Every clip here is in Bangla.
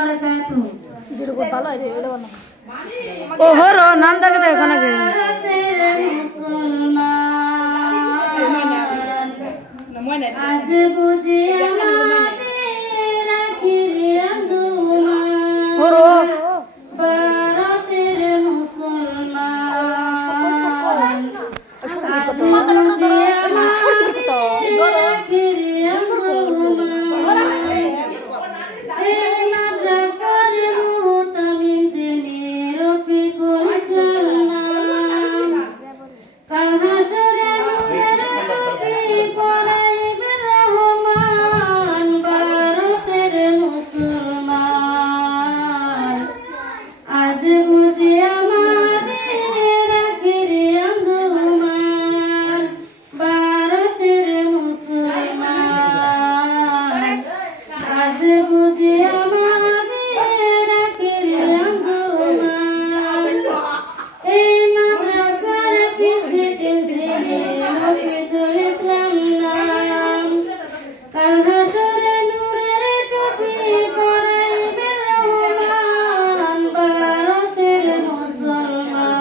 বারাকাতুহু যেরকম ভালো হয় রে এটা বানা ও হরো নাম থাকে দেখো না কে আজ বুঝি আমাদের আখির আঞ্জুমান হরো ভারতের মুসলমান আজ বুঝি আমাদের আখির আঞ্জুমান এই মাদ্রাসার মুহতামিম যিনি রফিকুল ইসলাম নাম কাল হাসরে নূরের টুপি পরাইবে রহমান ভারতের মুসলমান আজ বুঝি আমাদের আখির আঞ্জুমান ভারতের মুসলমান আজ বুঝি আমাদের আখির আঞ্জুমান এই মাদ্রাসার প্রেসিডেন্ট যিনি রফিকুল ইসলাম নাম কাল হাসরে নূরের টুপি পরাইবে রহমান ভারতের মুসলমান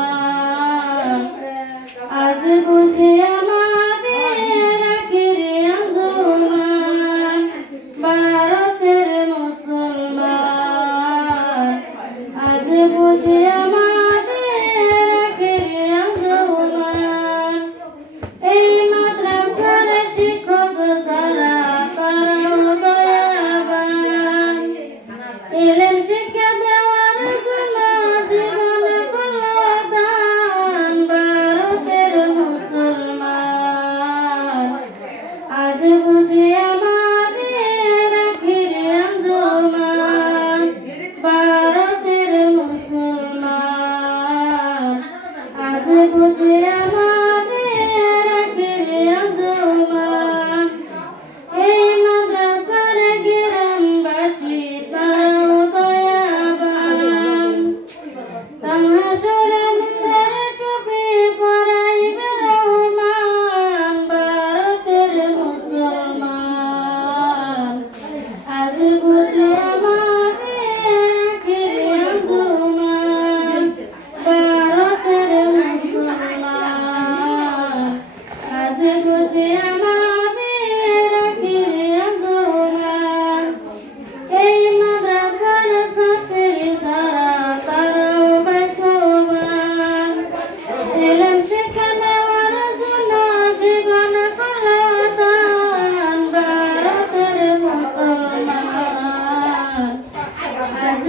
আজ বুঝি আমাদের আখির আঞ্জুমান ভারতের মুসলমান আজ বুঝি আমাদের আখির আঞ্জুমান এই মাদ্রাসার শিক্ষক যারা তারাও দয়াবান ইলম শিক্ষা দেওয়ার জন্য জীবন করল দান ভারতের মুসলমান আজ বুঝি আমাদের আখির আঞ্জুমান ভারতের মুসলমান আজ বুঝি আমাদের আখির আঞ্জুমান এই মাদ্রাসার গ্রামবাসী তারাও দয়াবান কাল হাসরে নূরের টুপি পরাইবে রহমান ভারতের মুসলমান আজ বুঝি আমাদের আখির আঞ্জুমান ভারতের মুসলমান আজ বুঝি আমাদের আখির আঞ্জুমান এই মাদ্রাসার ছাত্রী যারা তারাও ভাগ্যবান ইলম শিক্ষা দেওয়ার জন্য জীবন করল দান ভারতের মুসলমান আজ